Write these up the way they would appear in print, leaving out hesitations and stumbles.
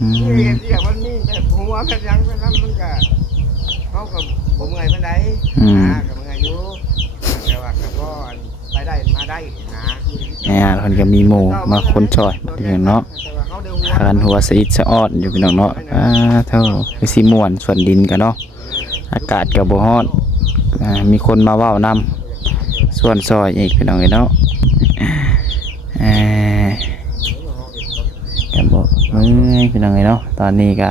เรียกมันมีแบบหัวแบบยังไปแล้วมันก็เขากับผมไงมันได้กับมึงอายุแต่ว่าก็ไปได้มาได้นะคนก็มีหมู่มาคนช่วยอย่างเนาะพากันหัวสะอิดสะออดอยู่พี่น้องเนาะเท่าคือสิม่วนส่วนดินกันเนาะอากาศก็บ่ร้อนมีคนมาเว้านำส่วนซอยอีกพี่น้องเนาะก็บ่เมื่อยพี่น้องเนาะตอนนี้ก็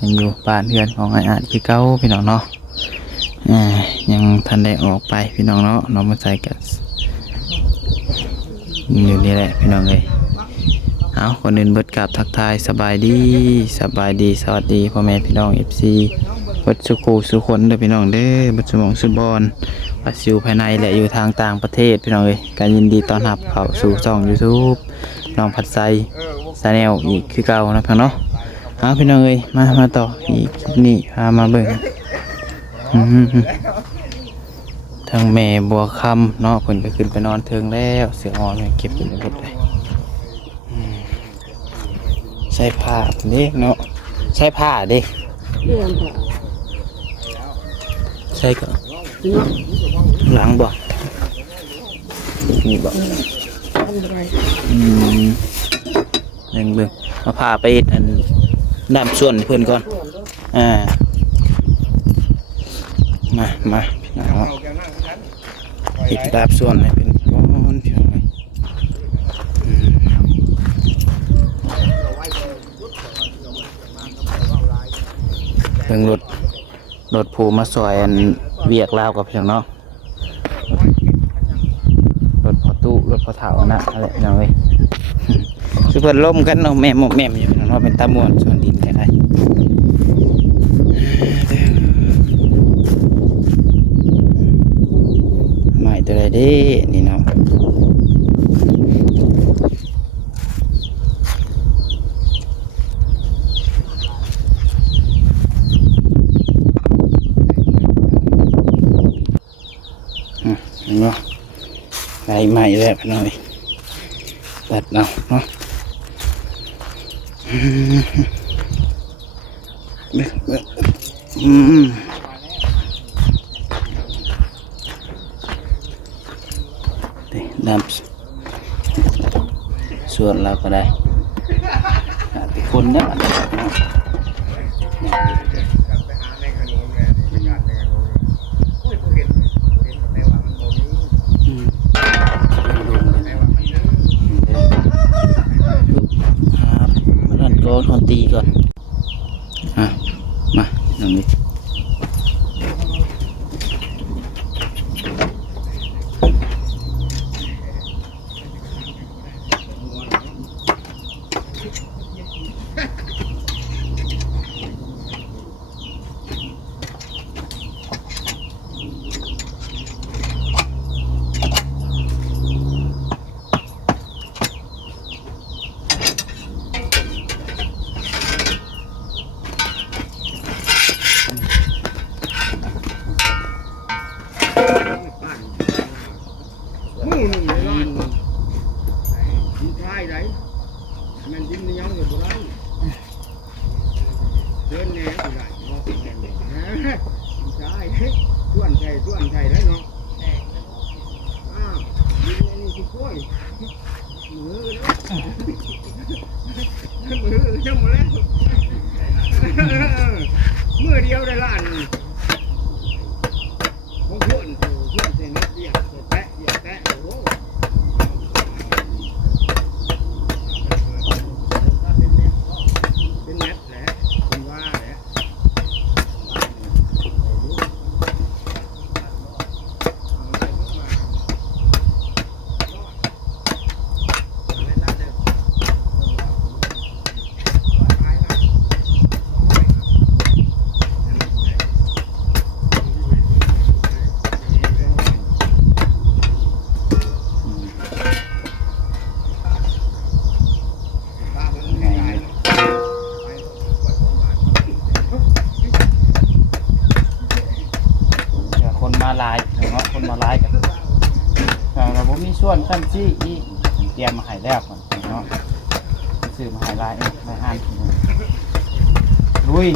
ยังอยู่บ้านเพื่อนของอาคือเก่าพี่น้องเนาะยังทันได้ออกไปพี่น้องเนาะน้องมาใส่กันอยู่นี่แหละพี่น้องเลยเอาคนอื่นเบิดกับทักทายสบายดีสวัสดีพ่อแม่พี่น้อง FC เบิดสุขสุขคนเด้อพี่น้องเด้อเบิดสมองสุดบอลปัสอยู่ภายในและอยู่ทางต่างประเทศพี่น้องเลยการยินดีต้อนรับเข้าสู่ช่อง YouTube น้องผัดไซชาแนลอีกคือเก่านะพี่น้องเนาะเอาพี่น้องเลยมาต่ออีกคลิปนี้พามาเบิ่งทางแม่บัวคำเนาะเพิ่นก็ขึ้นไปนอนเทิงแล้วเสืออ่อนเก็บอยู่ในรถเลยใส่ผ้าเด็กเนาะใส่ผ้าเด็กใส่ก็หลังบ่นี่บ่เบิ่งมาผ้าไปอันด้านส่วนเพิ่นก่อนมาปิดดาบส่วนให้เป็นก้อนเพียงไรเพิ่งรถผูมาซอยอันเวียกลาวกับเพียงเนาะรถพอตู้รถพอเถานะอะไรน้องเว้ยสุเพิ่นล่มกันเนาะแม่อยู่เนาะเป็นตะมวนส่วนดินกันได้ตัวใดดินี่เนาะเนาะไหลใหม่แล้วพี่น้อยตัดเอาเนาะน้ำส่วนเราก็ได้ทุกคนเนี่ยนั่นก็ทอนตีก่อนมาหนึ่งนิดเดินแนวอยู่ไหนเนาะใช่ส่วนใช่ได้เนาะยิงนี่คือกล้วยมือจังหมดแล้วมือเดียวได้ล้านของส่วนเส้นเดียวแตะโอ้มาลายเนาะคนมาลายกันเราบ่มีส่วนขั้นจี้อีเตรียมมาให้แล้วก่อนเนาะ ซื้อมาให้ลายไม่อ่านลุย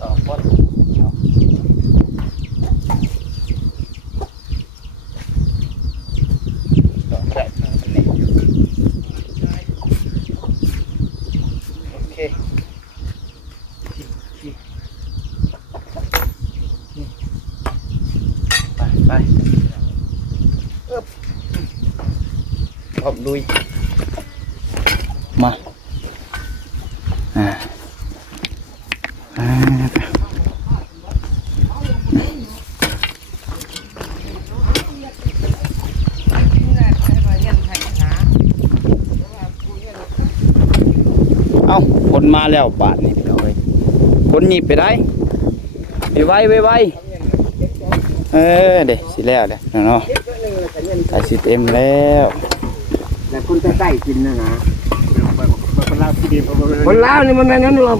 ต่อพอดต่อแซ่บนี่โอเคไปพร้อมลุยมาเอาคนมาแล้วบาทนี่เอาไว้คนหยิบไปได้ไปไว้เด็สิแล้วเด้เนาะใส่สิเต็มแล้ว แต่คุณจะใส่กินนะ คนลาวที่ดี คนลาวนี่มันนั้นเรา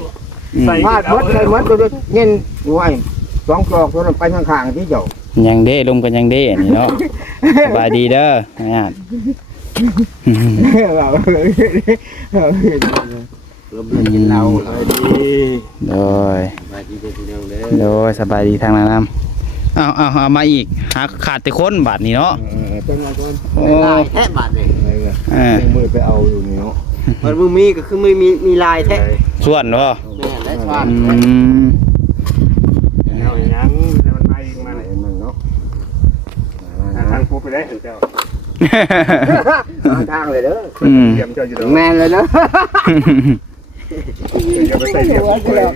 พาดมดเลยมดตัวเงี้ยไว้2 กรอกตัวนั้นไปข้างๆที่เจ้า ยังเด้ลงกันยังเด้นี่เนาะสบายดีเด้อเนี่ย เรากินเราเลยดี โดย มาดีเป็นเรื่องเลย โดยสบายดีทางนั้นนำเอามาอีกหาขาดแต่คนบาทนี่เนาะ เป็นมาก่อน โอ้ ลายแท้บาทเลย มือไปเอาอยู่นี่เนาะ มันมึงมีก็คือไม่มีลายแท้ ส่วนบ่ แม่และชาติ เอาอย่างนั้นมันมาเองมัน มันเนาะ ทางปูไปได้เห็นเจ้า ทางเลยเด้อ เยี่ยมเจ้าอยู่ตรง แมนเลยเนาะ อย่าไปใส่เยี่ยมเลย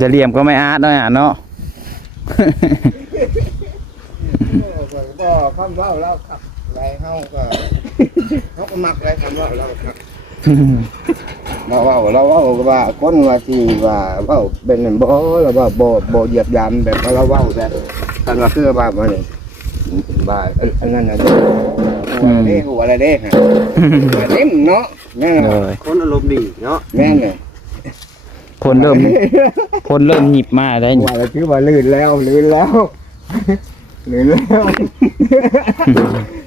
จะเหลี่ยมก็ไม่อาร์ตเนาะ ก็คำว่าเราขับไรเฮาก็มักไรคำว่าเราขับเราว่าคนว่าที่ว่าเป็นบ่เราว่าบ่เหยียบยามแบบเราว่าแบบกันว่าคือว่ามันว่าอันนั้นน่ะหัวอะไรเด้ฮะเต็มเนาะแม่น เลย คนอารมณ์ดีเนาะ แม่นเลย คนเริ่มหยิบมาได้ ว่าเราคือว่าลื่นแล้ว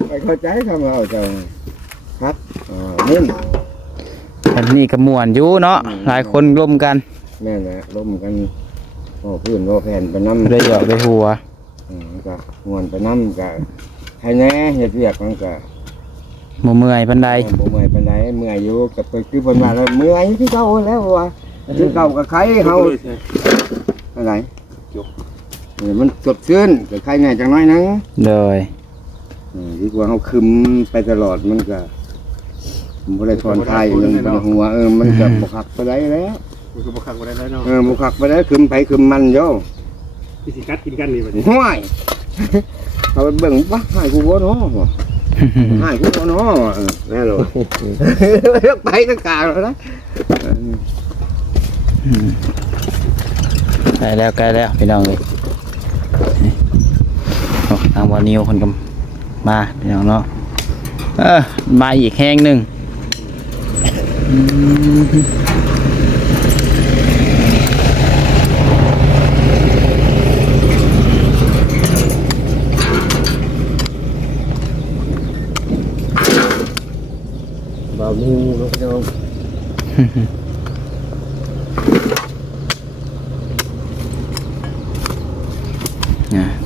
ไปเข้าใจคำเราจังครับนิ่ม อันนี้ก็ม่วนอยู่เนาะหลายคนร่วมกัน แม่นะล้มกันโอ้พื้นโอ้แผ่นไปน้ำ ได้หยอกได้หัว ก็งวนไปน้ำก็ให้แน่เห็ดเวียกมันก็ บ่เมื่อยปานใด บ่เมื่อยปานใดเมื่อยอยู่กับไปคือเพิ่นว่าแล้วเมื่อยที่เก่าแล้วว่าคือเก่ากับใครเฮาอะไรมันสดชื่นกับใครแน่จังน้อยนึง เลย ดีกว่าเฮาคึมไปตลอดมันก็บ่ได้ผ่อนคลายมันบ่ได้หัวมันก็บ่คักไปได้แล้ว มันก็บ่คักบ่ได้แล้วเนาะ บ่คักไปได้คึมไปคึมมันโย พี่สิกัดกินกันนี่บัดนี้ ห้วยเอาไปเบิ่งปะให้กูบ่เนาะให้กูบ่เนาะแม่นบ่ไปตั้งกลางแล้วนะ ใกล้แล้วพี่น้องเลยทางวันนิวคนก็มาพี่น้องเนาะมาอีกแห้งหนึ่ง บ่าวมูเนาะพี่น้อง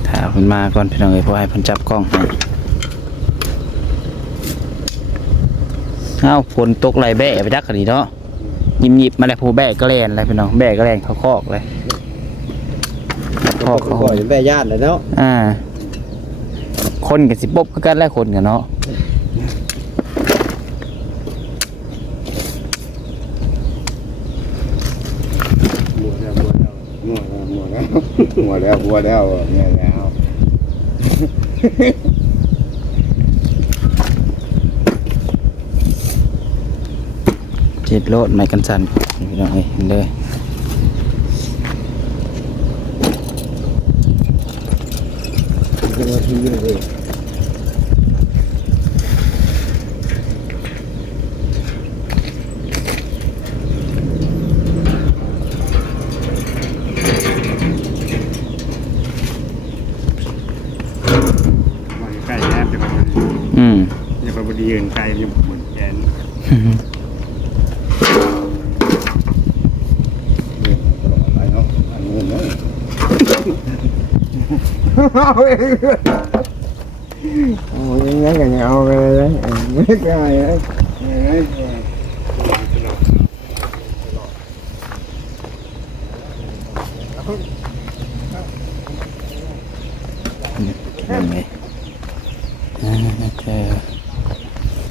ถ้าเพิ่นมาก่อนพี่น้องเอ้ยเพราะให้เพิ่นจับกล้องให้ฝนตกไหลแบะไปจักกันนี่เนาะยิบๆมาแล้วผู้แบะก็แล่นเลยพี่น้องแบะก็แล่นเข้าคอกเลยคอกเขา บ่อยแม่ญาติเลยเนาะ คนกับสิบบคือกันแลคนกันเนาะหมดแล้วเนี่ยแล้ว จิตโลดไม่กันสั่นพี่น้องเอ้ยเห็นเลยจะมาทีเลย ใกล้แอบจะมาอย่าไปบดีเงินไกลอยู่บนแกน อะไรเนาะอันนี้เนาะโอ้ยงั้นก็เอาไปเลยไม่ได้เลย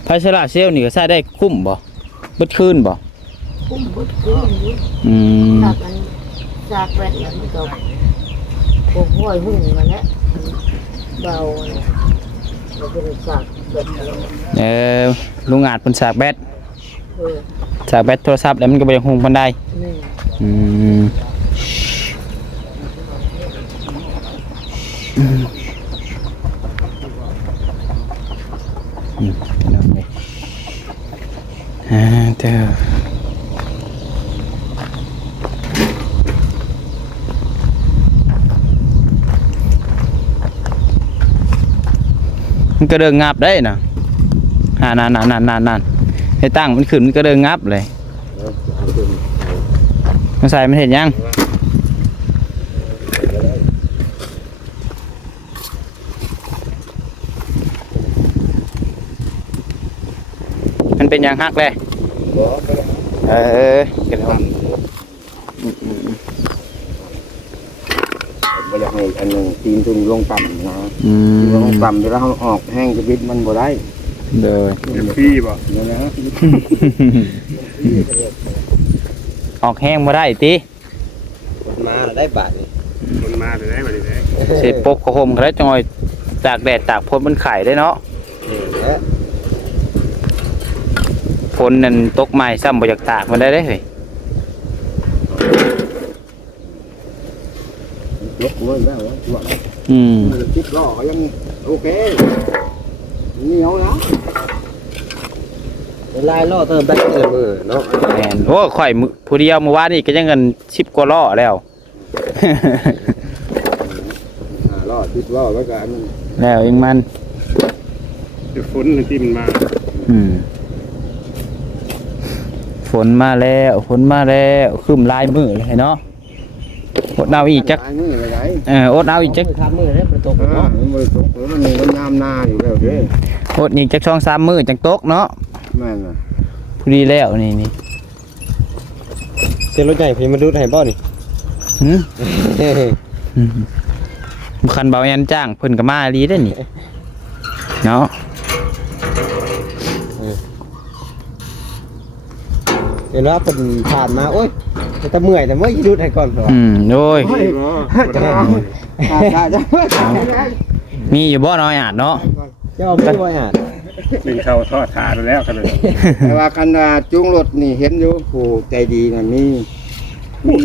ไพชลาเซลนี่ก็ใช้ได้คุ้มบ่เบิดคืนบ่ คุ้มบุดคุ้มอยู่ จากมันจากแว่นแล้วมันก็พวกห้อยหุ่งกันแล้วเบาเนี่ยเราเป็นจากแว่นแล้ว ลุงอาจเพิ่นสากแบต เออ สากแบตโทรศัพท์แล้วมันก็บ่ได้ฮู้ปานใด นี่ นั่นเลยเด้อมันก็เดินงับได้น่ะนั่นให้ตั้งมันขึ้นมันก็เดินงับเลยมาใส่มันเห็นยังมันเป็นยังฮักเลยเกิดอะไร บ่อยากให้อันนึงตีนตุนลงต่ำนะลงต่ำเวลาเราออกแห้งจะบิดมันบ่ได้ เลย เต็มที่บ่ นี่นะ ออกแห้งมาได้ติ มาได้บาทนี่ มันมาได้มาได้ เสพปกโฮมก็ได้จังหน่อยตากแดดตากฝนมันไข่ได้เนาะ และ ฝนนั่นตกใหม่ซ้ำบ่อยากตากมันได้เด้เฮ้ย ยกมือแล้วว่า คิดล้อก็ยังโอเคนี่เอานะ ลายล่อเติมแบตเติมมือเนาะ แม่นโอ้ข่อยผู้เดียวเมื่อวานนี่ก็ยังเงิน10กว่าล้อแล้ว ล้อคิดล้อแล้วกัน แล้วเองมัน เดี๋ยวฝนที่มันมา ฝนมาแล้วคืมลายมือเลยเนาะอดเอาอีกจัก มือไปไหน อดเอาอีกจัก ทำมือได้ประตูเนาะ มันมือตกมันมีน้ำหน้าอยู่แล้วเด้ อดอีกจัก2-3มื้อจังตกเนาะ แม่นน่ะ ผู้ดีแล้วนี่ เส้นรถใหญ่เพิ่นมาดูให้บ่นี่ คันเบายันจ้างเพิ่นก็มาดีได้อนี่เนาะ เห็นว่าเพิ่นผ่านมาโอ้ยแต่เมื่อยแต่เมื่อยดูให้ก่อนเถอะ โอ้ย จะ มีอยู่บ่น้อยอาจเนาะ เจ้าไม่บ่หาด เป็นเขาทอดขาแล้วกันเลย แต่ว่าคันจุงรถนี่เห็นอยู่ผู้ใจดีน่ะมี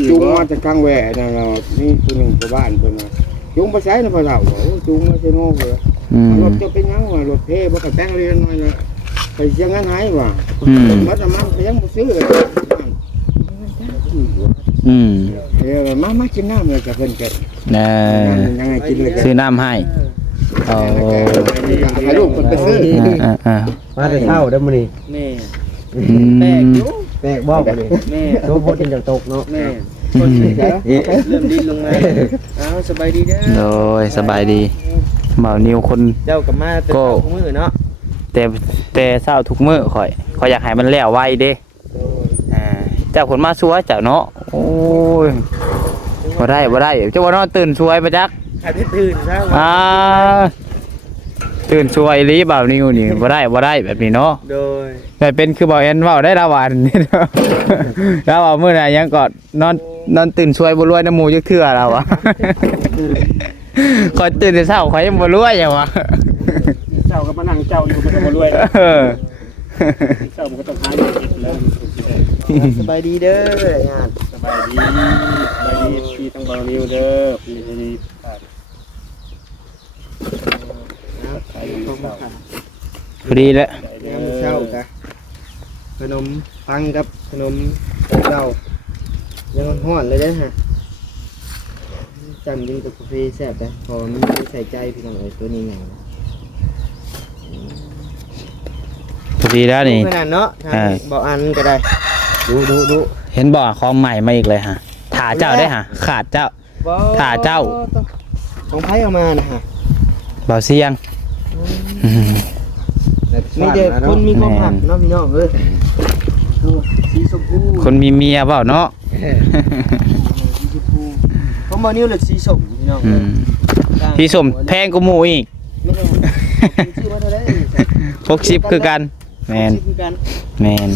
จุงมาจากกลางแหวนน่ะมีผู้หนึ่งชาวบ้านเพิ่นน่ะจุงไปใช้น่ะพ่อเฒ่าจุงมาใช้โน่เลยรถจะเป็นยังว่ารถเพ่บ่ก็แต่งเรียนน้อยน่ะไปเชียงงานหายว่ะมัดมันก็ยังบ่ซื้อเลยมากินน้ำเลยกับเพิ่นเกิดยังไงกินเลย ซื้อน้ำให้เอา ให้ลูกเพิ่นไปซื้อ มาแต่เช้าเด้อมื้อนี้ นี่ แปลกอยู่แปลกบ่บ่นี่แม่โดนพดจังตกเนาะแม่คนสิเริ่มดิ้นลงมาอ้าวสบายดีเด้อ โดยสบายดีบ่าวนิวคน เจ้ากับมาแต่เช้าทุกมื้อเนาะ แต่เช้าทุกมื้อข่อยอยากให้มันแล้วไวเด้เจ้าคนมาสวยเจ้าเนาะโอ้ยบ่ได้เจ้าว่านอนตื่นสวยปะจัก อาทิตย์ตื่นซะ ตื่นสวยลีบ่าวนิวนี่บ่ได้แบบนี้เนาะ โดย แต่เป็นคือบ่าวแอนเว้าได้ละวันนี่เนาะแล้วว่ามื้อไหนยังก็นอนตื่นสวยบ่รวยน้ำหมู่จักเทื่อแล้ววะข่อยตื่นแต่เช้าข่อยยังบ่รวยหยังวะ เจ้าก็มานั่งเจ้าอยู่ก็บ่รวย เออ เจ้ามันก็ต้องหาเงินเก็บแล้ว สบายดีเด้องาน สบายดีพี่ต้องเบานิ้วเด้อพี่ดีครับ พอดีแล้ว ยามเช้ากะขนมปังกับขนมเรายังร้อนเลยเด้อฮะจำยิ่งกับกาแฟแซ่บนะพอมันใส่ใจพี่น้องเอ้ยตัวนี้ไง พอดีแล้วนี่ ขนาดเนาะบอกอันก็ได้ดู เห็นบ่ของใหม่มาอีกเลยฮะถาเจ้าได้ฮะขาดเจ้า ถ่าเจ้า ของไผ่เอามานะฮะ เบาเสียง มีเด็กคนมีความหักเนาะพี่น้องเอ้ยสีชมพู คนมีเมียเปล่าเนาะ สีชมพูของบ่นิ้วเลยสีส้มพี่น้อง อืมพี่สมแพงกว่าหมูอีก ไม่ได้ชื่อว่าเท่าไหร่ 60คือกันแมน คือกัน แมน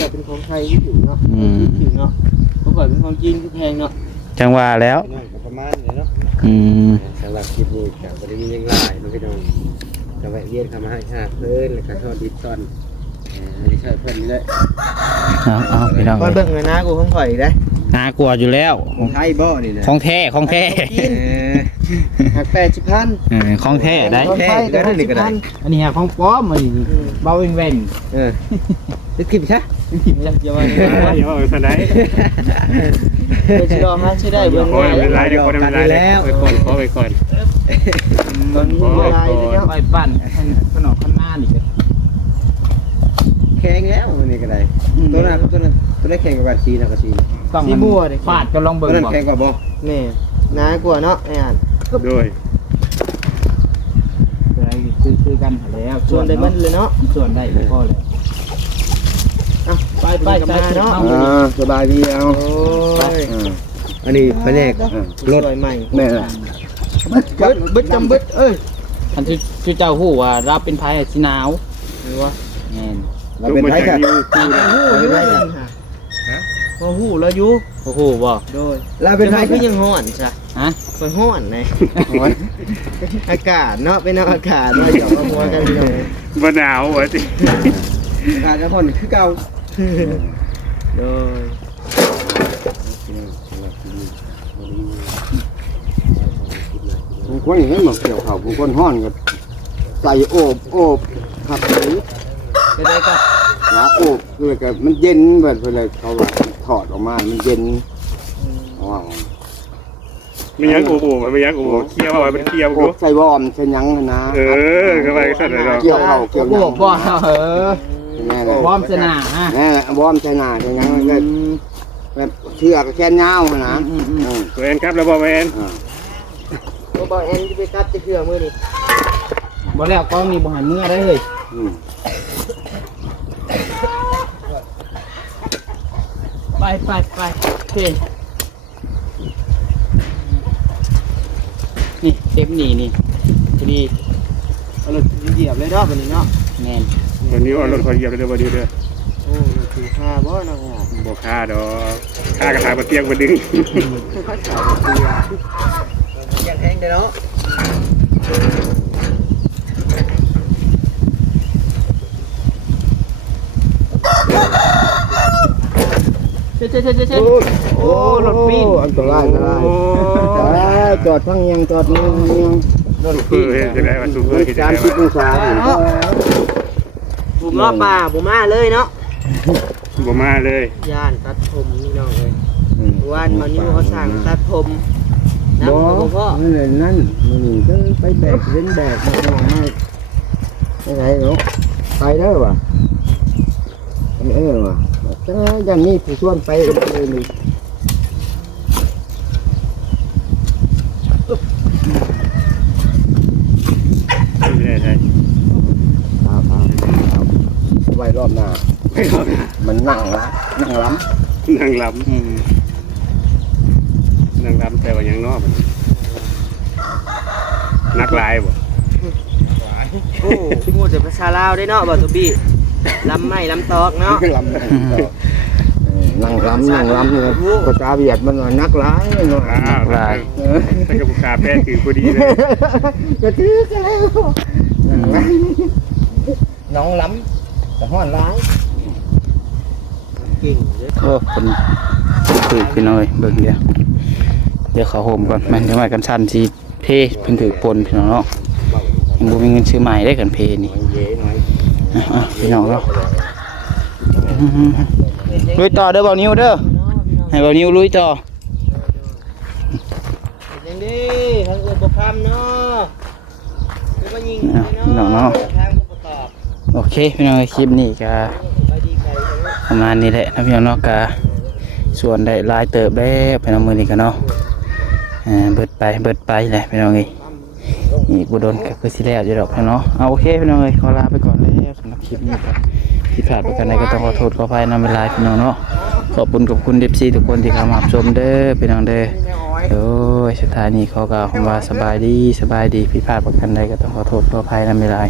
จะเป็นของไทยที่ถึงเนาะถึงเนาะเมื่อก่อนเป็นของจีนคือแพงเนาะ จังว่าแล้ว ประมาณนี้เนาะ อืม สำหรับคลิปนี้กับบริมียังหลายน้องพี่น้องจะแวะเวียนเข้ามาให้หาเพิ่นแล้วก็ทอดดิบตอนอันนี้ช่วยเพิ่นนี่แหละ เอาพี่น้อง ก่อนเบิ่งเลยนะกูของข่อยได้ น่ากลัวอยู่แล้ว ของไทยบ่นี่นะ ของแท้ของแท้ หัก80,000 ของแท้ได้ ของไทยก็60,000 อันนี้ของปลอมมันเบาเว่ง จะคลิปซะ อย่าว่า เดี๋ยวสันได้ เป็นสิรอหาใช้ได้เบิ่ง ขอ ง่าย เป็นไรเดี๋ยวคนเป็นไรแล้วไปก่อนขอไปก่อน ตอนนี้บ่ได้เลยเนาะ ไปปั้นขนมข้างหน้านี่ แข็งแล้วอันนี้ก็ได้ตัวนั้นแข็งกว่าชีนะกว่าชี ต้อง สีบัวเด้ ฟาดจะลอง ตัว เบิ่ง นั้น บ่ แข็งกว่าบ่ แม่นากว่าเนาะไอ้อ่าน ด้วย อะไรคือกันแล้ว ส่วนได้มันเลยเนาะ ส่วนได้พอเลย ไปกับมาเนาะ สบายดีเอา โอ้ย อันนี้แผนก รถใหม่ แม่ล่ะ บึดจำบึดเอ้ย อันที่เจ้าฮู้ว่าเราเป็นไผสิหนาว หรือว่า แม่น เราเป็นไผกัน ฮู้อยู่ได้ยังฮะบ่ฮู้แล้วอยู่ โอ้โหบ่ โดย เราเป็นไทย คือยังฮ้อนซะ ฮะ ไปฮ้อนไงอากาศเนาะเป็นอากาศว่าอย่ามามัวกันเลย บ่หนาววะสิ อาจจะผ่อนคือเก่า โดย บางคนอย่างนี้มาเกี่ยวเขาบางคนห้อนก็ใส่โอบขับนี้ ไปได้ก็ หาโอบคือกับมันเย็นแบบเลยเขาว่าถอดออกมามันเย็นว้าว ไม่ยักโอ้โหไม่ยักโอ้โหเคลียร์ว่าเป็นเคลียร์ โอบใส่วอร์มใส่ยังนะ ก็ไปสั่นเลยเนาะ เกี่ยวเขาเกี่ยวยัง บ่อ แม่เลย พร้อมสนาฮะ แม่วอร์มใส่หน้าใส่ยังเลยแบบเชือกแค่เงานะ ตัวเองครับแล้วบ่แม่น บ่บ่แอนจะไปกัดจะเกลือมื้อนี้ บ่แล้วกล้องนี่บ่ให้เมื่อได้เลย ไปโอเคนี่เต็มนี่พอดี เอารถเหยียบเลยเนาะบัดนี้เนาะ แม่น วันนี้เอารถคอยเหยียบเลยบ่ดีเด้อ โอ้รถถือค่าบ่เนาะ บ่ค่าดอกค่ากระถางบ่เตียงบ่ดึง อย่างแห้งได้เนาะ เจ๊โอ้รถปีน อันตรายจอดทั้งยังจอดยัง รถปีน จะได้ว่าสูงเกินที่จะได้ 30 องศา ผมรอบป่าผมมาเลยเนาะ บ่มาเลย ย่านตัดผมนี่น้องเลยวันมานี้เขาสั่งตัดผมน้ำของพ่อ นั่นมันก็ไปแบกเล่นแบกมาไปไหนเนาะไปได้ป่ะ ว่ะแต่อย่างนี้ผู้ชวนไปเลยนี่ ไม่ได้ใช่ ไว้รอบหน้า ไม่รอดนะ มันนั่งละนั่งล้ นางลำนางลำแต่ว่ายังนอกมันนักลายบ่ โอ้พูดแต่ภาษาลาวได้เนาะบ่ตุบี้ลำไม่ลำตอกเนาะ ำล้ำนั่งล้ำนี่ครับภาษาเวียดมันว่านักร้ายเนาะ อ้าวถ้ากับกาแฟถือพอดีเลย ก็ถือกันแล้วน้องล้ำแต่ห้อนร้าย เก่งเด้อ โอ้คนถือพี่น้อยเบิ่งเดี๋ยวเขาโฮมก่อนมันเดี๋ยวมากันชันสิเพเพิ่นถือปนพี่น้องเนาะยังบ่มีเงินซื้อใหม่ได้กันเพนี่พี่น้องเนาะลุยต่อเด้อเบานิ้วเด้อให้เบานิ้วลุยต่อ เป็นจังดีทางอื่นบ่คำเนาะคือว่ายิง พี่น้องเนาะ ทางบ่ตอบ โอเคพี่น้องคลิปนี้ก็ ไปดีไกลเนาะ ประมาณนี้แหละนะพี่น้องเนาะก็ส่วนได้หลายเติบแบบพี่น้องมื้อนี้ก็เนาะเบิดไปแหละพี่น้องเอ้ยอีกบ่โดนก็คือสิแล้วอยู่ดอกพี่น้องเนาะเอาโอเคพี่น้องเอ้ยขอลาไปก่อนแล้วสำหรับคลิปนี้ครับที่พลาดไปกันใดก็ต้องขอโทษขออภัยนำเวลาพี่น้องเนาะขอบคุณกับคุณ FC ทุกคนที่เข้ามารับชมเด้อพี่น้องเด้อโอ้ยสุดท้ายนี้ขอกล่าวคำว่าสบายดีผิดพลาดประกันใดก็ต้องขอโทษขออภัยนำเวลา